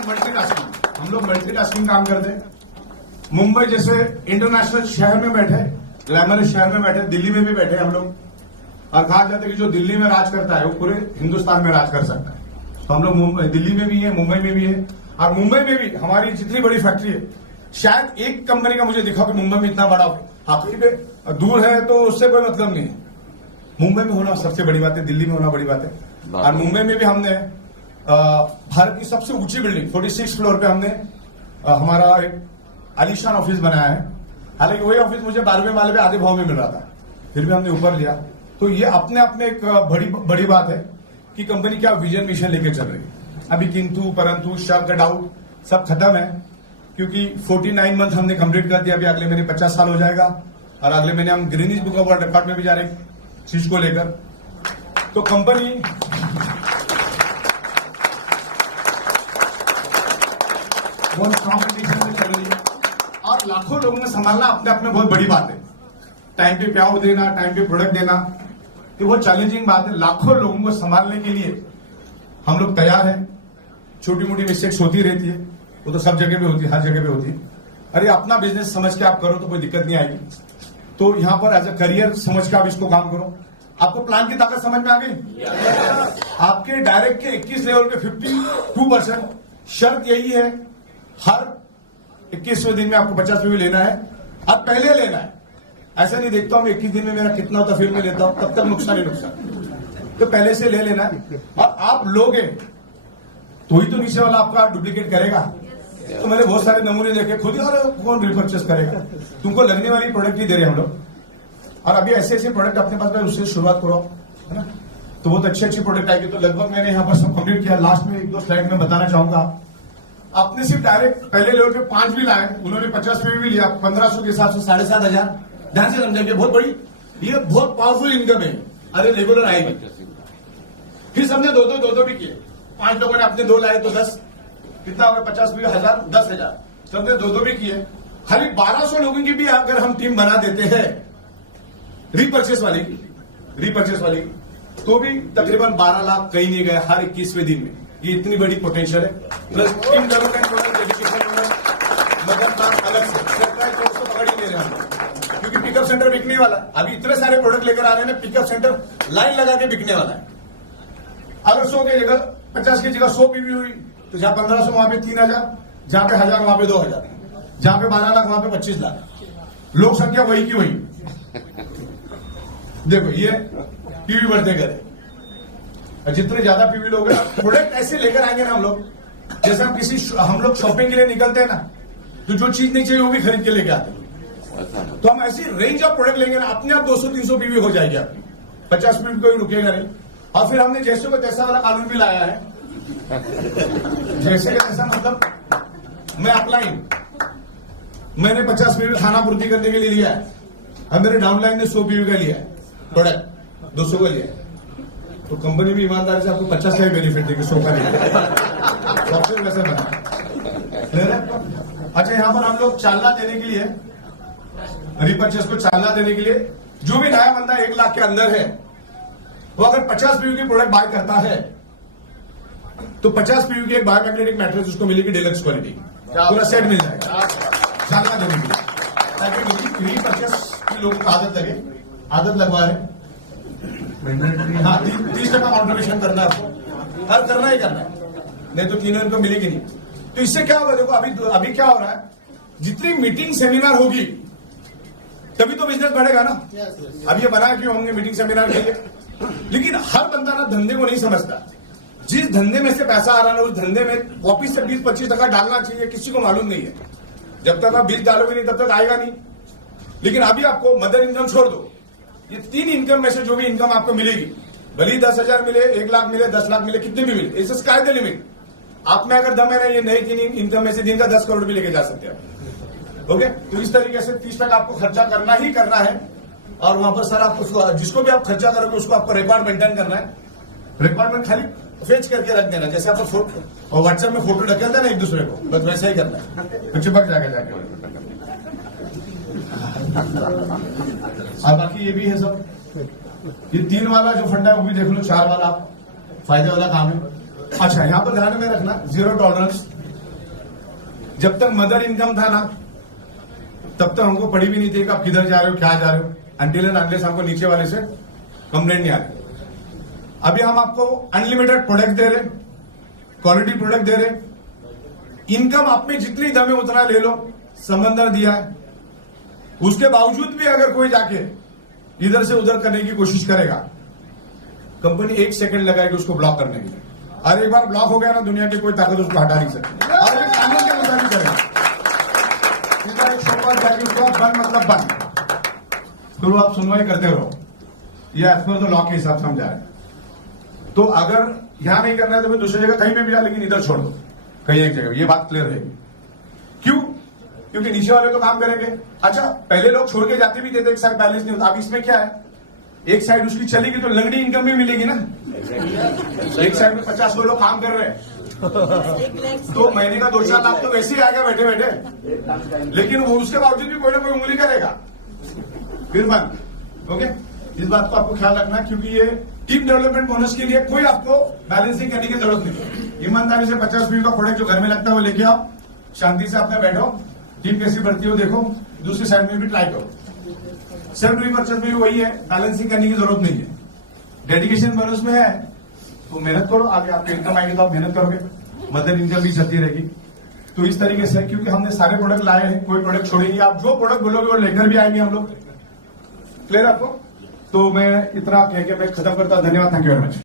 मल्टीटास्किंग, हम लोग मल्टीटास्किंग काम करते हैं। मुंबई जैसे इंटरनेशनल शहर में बैठे, ग्लैमरस शहर में बैठे, दिल्ली में भी बैठे हम लोग, और कहा जाता है कि जो दिल्ली में राज करता है वो पूरे हिंदुस्तान में राज कर सकता है। तो हम लोग दिल्ली में भी है, मुंबई में भी है। और मुंबई में भी हमारी जितनी बड़ी फैक्ट्री है, शायद एक कंपनी का मुझे दिखाओ कि मुंबई में इतना बड़ा हो। आप कहीं पे दूर है तो उससे कोई मतलब नहीं है। मुंबई में होना सबसे बड़ी बात है, दिल्ली में होना बड़ी बात है। और मुंबई में भी हमने भारत की सबसे ऊंची बिल्डिंग 46 फ्लोर पे हमने हमारा एक आलीशान ऑफिस बनाया है। हालांकि वही ऑफिस मुझे 12वें माले पे आधे भाव में मिल रहा था, फिर भी हमने ऊपर लिया। तो ये अपने आप में एक बड़ी बात है कि कंपनी क्या विजन मिशन लेके चल रही है। अभी किंतु परंतु शब्द डाउट सब खत्म है, क्योंकि 49 मंथ हमने कंप्लीट कर दिया। अभी अगले महीने 50 साल हो जाएगा, और अगले महीने हम Guinness book of world record में भी जा रहे हैं चीज को लेकर। तो कंपनी बहुत स्ट्रॉन्ग कंडीशन में चल रही है, और लाखों लोगों में संभालना अपने आप में बहुत बड़ी बात है। टाइम पे प्याऊ देना, टाइम पे प्रोडक्ट देना, ये बहुत चैलेंजिंग बात है। लाखों लोगों को संभालने के लिए हम लोग तैयार हैं। छोटी मोटी मिस्टेक्स होती रहती है, वो तो सब जगह पे होती है, हर जगह पे होती है। अरे अपना बिजनेस समझ के आप करो तो कोई दिक्कत नहीं आएगी। तो यहाँ पर एज अ करियर समझ के आप इसको काम करो। आपको प्लान की ताकत समझ में आ गई? आपके डायरेक्ट के 21 लेवल पे 52%। शर्त यही है, हर 21वें दिन में आपको 50 पीवी लेना है, अब पहले लेना है। ऐसा नहीं देखता हूं 21 दिन में मेरा कितना होता, फिर मैं लेता हूं, तब तक नुकसान ही नुकसान। तो पहले से ले लेना है, और आप लोगे तो ही तो नीचे वाला आपका डुप्लीकेट करेगा। तो मैंने बहुत सारे नमूने देखे खुद ही, और कौन रिपर्चेस करेगा? तुमको लगने वाली प्रोडक्ट ही दे रहे हम लोग। और अभी ऐसे ऐसे प्रोडक्ट अपने पास में उससे शुरुआत करो, है ना? तो बहुत अच्छी प्रोडक्ट आएगी। तो लगभग मैंने यहाँ पर सब कंप्लीट किया। लास्ट में 1-2 स्लाइड में बताना चाहूंगा। आपने सिर्फ डायरेक्ट पहले लेवल पे 5 भी लाए, उन्होंने 50 भी लिया, 1500 के हिसाब से 7,500। ध्यान से समझेंगे, बहुत बड़ी, ये बहुत पावरफुल इनकम है। अरे रेगुलर आएगी। फिर सबने दो भी किए। 5 लोगों ने अपने 2 लाए तो 10, कितना हो गया? 50 भी 1000, 10,000। सबने दो भी किए। खाली 1200 लोगों की भी अगर हम टीम बना देते हैं रीपर्चेस वाली की, तो भी तकरीबन 12 लाख कहीं नहीं गए हर 21वें दिन में। ये इतनी बड़ी पोटेंशियल है। Plus team development product education मतलब अलग से सरकार की ओर से पकड़ ही ले रहे हैं, क्योंकि पिकअप सेंटर बिकने वाला। अभी इतने सारे प्रोडक्ट लेकर आ रहे हैं, पिकअप सेंटर लाइन लगा के बिकने वाला है। अगर 100 की जगह 50 की जगह 100 पीवी हुई तो जहां 1500 वहां पे 3000, जहां पे 1000 वहां पे 2000, जहां पे 12 लाख वहां पे 25 लाख। लोक संख्या वही की वही। देखो ये पीवी बढ़ते गए। जितने ज्यादा पीवी लोग हैं, प्रोडक्ट ऐसे लेकर आएंगे ना हम लोग, जैसे हम लोग शॉपिंग के लिए निकलते हैं ना, तो जो चीज नहीं चाहिए वो भी खरीद के लेके आते हैं। तो हम ऐसी रेंज ऑफ प्रोडक्ट लेंगे ना, अपने आप 200-300 पीवी हो जाएगी आपकी। 50 पीवी कोई रुकेगा नहीं। और फिर हमने जैसे को तैसा वाला कानून भी लाया है। जैसे का तैसा मतलब मैं अपलाइन, मैंने 50 पीवी खाना पूर्ति करने के लिए लिया है, अब मेरे डाउनलाइन ने 100 पीवी का लिया है प्रोडक्ट, 200 का लिया है। तो कंपनी भी ईमानदारी से आपको 50 का ही बेनिफिट देगी, 100 का नहीं। सॉफ्टवेयर वैसे बना। अच्छा, यहां पर हम लोग चालना देने के लिए, रिपर्चेस को चालना देने के लिए, जो भी नया बंदा 1 लाख के अंदर है, वो अगर 50 पीयू की प्रोडक्ट बाय करता है तो 50 पीयू की एक बायोमैग्नेटिक मैट्रेस उसको मिलेगी डिलक्स क्वालिटी। पूरा सेट मिल जाएगा शाखा देने के लिए, ताकि फ्री परचेस की लोगों को आदत लगे, आदत लगवा रहे। हाँ, 30% कॉन्ट्रीब्यूशन करना है आपको, हर करना ही करना है, नहीं तो तीनों इनको मिलेगी नहीं। तो इससे क्या होगा, देखो अभी क्या हो रहा है, जितनी मीटिंग सेमिनार होगी तभी तो बिजनेस बढ़ेगा ना। अब ये बनाया क्यों होंगे मीटिंग सेमिनार के लिए, लेकिन हर बंदा ना धंधे को नहीं समझता। जिस धंधे में से पैसा आ रहा है उस धंधे में वापिस से 20-25% डालना चाहिए, किसी को मालूम नहीं है। जब तक आप 20 डालोगे नहीं तब तक आएगा नहीं। लेकिन अभी आपको मदर इनकम छोड़ दो, ये 3 इनकम में से जो भी इनकम आपको मिलेगी, भले ही 10,000 मिले, 1 लाख मिले, 10 लाख मिले, कितने भी मिले, इट्स स्काई द लिमिट। आप में अगर दम है ना, ये नई 3 इनकम में से दिन का 10 करोड़ भी लेके जा सकते हैं। ओके, तो इस तरीके से 30% आपको खर्चा करना ही करना है। और वहां पर सर आपको जिसको भी आप खर्चा करोगे उसको आपको रिकॉर्ड मेंटेन करना है। रिकॉर्ड में खाली फेच करके रख देना, जैसे आपको फोटो और व्हाट्सएप में फोटो ढकेलते हैं ना एक दूसरे को, बस वैसे ही करना है, तो चिपक जाके और बाकी ये भी है सब, ये 3 वाला जो फंडा है वो भी देख लो, 4 वाला फायदे वाला काम है। अच्छा, यहां पर ध्यान में रखना, 0 टॉलरेंस। जब तक मदर इनकम था ना तब तक हमको पड़ी भी नहीं थी कि आप किधर जा रहे हो, क्या जा रहे हो, अनटिल एंड अनलेस हमको नीचे वाले से कंप्लेंट नहीं आ रही। अभी हम आपको अनलिमिटेड प्रोडक्ट दे रहे, क्वालिटी प्रोडक्ट दे रहे, इनकम आप में जितनी दम है उतना ले लो, समंदर दिया है। उसके बावजूद भी अगर कोई जाके इधर से उधर करने की कोशिश करेगा, कंपनी 1 सेकंड लगाएगी उसको ब्लॉक करने के लिए। और एक बार ब्लॉक हो गया ना, दुनिया की कोई ताकत उसको हटा नहीं सकती, और एक कानून के मुताबिक करेगा। एक शोकॉज जाके उसको बंद मतलब बंद, तो आप सुनवाई करते रहो, ये एज पर द लॉ के हिसाब से हम जा रहे हैं। तो अगर यहां नहीं करना है तो फिर दूसरी जगह कहीं पे भी जा, लेकिन इधर छोड़ दो कहीं एक जगह, ये बात क्लियर रहेगी। क्यों? क्योंकि नीचे वाले तो काम करेंगे। अच्छा, पहले लोग छोड़ के जाते भी थे तो एक साइड बैलेंस नहीं होता। अब इसमें क्या है, एक साइड उसकी चलेगी तो लंगड़ी इनकम भी मिलेगी ना। एक साइड में 50 लोग काम कर रहे हैं तो महीने का 2-4 लाख तो वैसे ही आएगा बैठे बैठे, लेकिन वो उसके बावजूद भी कोई ना कोई उंगली करेगा, फिर बंद। ओके, इस बात को आपको ख्याल रखना, क्योंकि ये टीम डेवलपमेंट बोनस के लिए कोई आपको बैलेंसिंग करने की जरूरत नहीं। ईमानदारी से 50 का प्रोडक्ट जो घर में लगता है वो लेके आओ, शांति से अपने बैठो, टीम कैसी बढ़ती हो देखो, दूसरी साइड में भी ट्राई करो। सेल्फ रिपर्चेस में भी वही है, बैलेंसिंग करने की जरूरत नहीं है। डेडिकेशन बोनस में है तो मेहनत करो, आगे आपकी इनकम आएगी तो आप मेहनत करोगे, मदर इनकम भी चलती रहेगी। तो इस तरीके से, क्योंकि हमने सारे प्रोडक्ट लाए हैं, कोई प्रोडक्ट छोड़ेंगे, आप जो प्रोडक्ट बोलोगे वो लेकर भी आएंगे हम लोग। क्लियर आपको? तो मैं इतना कह के मैं खत्म करता हूं। धन्यवाद, थैंक यू वेरी मच।